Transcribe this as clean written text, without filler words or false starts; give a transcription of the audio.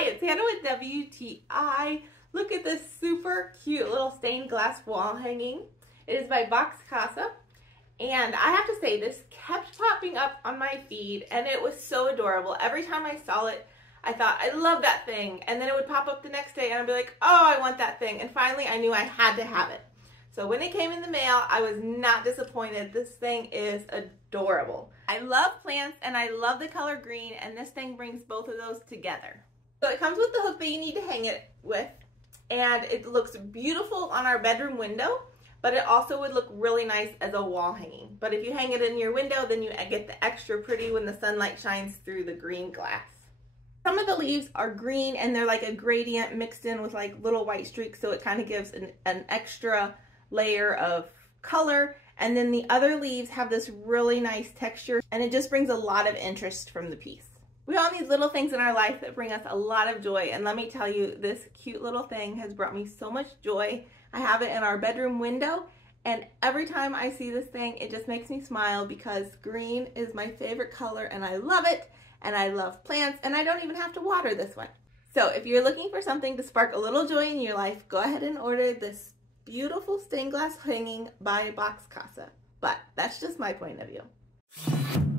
Hi, it's Hannah with WTI. Look at this super cute little stained glass wall hanging. It is by BOXCASA. And I have to say, this kept popping up on my feed and it was so adorable. Every time I saw it, I thought, I love that thing. And then it would pop up the next day and I'd be like, oh, I want that thing. And finally I knew I had to have it. So when it came in the mail, I was not disappointed. This thing is adorable. I love plants and I love the color green, and this thing brings both of those together. So it comes with the hook that you need to hang it with, and it looks beautiful on our bedroom window, but it also would look really nice as a wall hanging. But if you hang it in your window, then you get the extra pretty when the sunlight shines through the green glass. Some of the leaves are green and they're like a gradient mixed in with like little white streaks, so it kind of gives an extra layer of color. And then the other leaves have this really nice texture, and it just brings a lot of interest from the piece. We all need little things in our life that bring us a lot of joy, and let me tell you, this cute little thing has brought me so much joy. I have it in our bedroom window, and every time I see this thing, it just makes me smile because green is my favorite color and I love it, and I love plants, and I don't even have to water this one. So if you're looking for something to spark a little joy in your life, go ahead and order this beautiful stained glass hanging by BOXCASA. But that's just my point of view.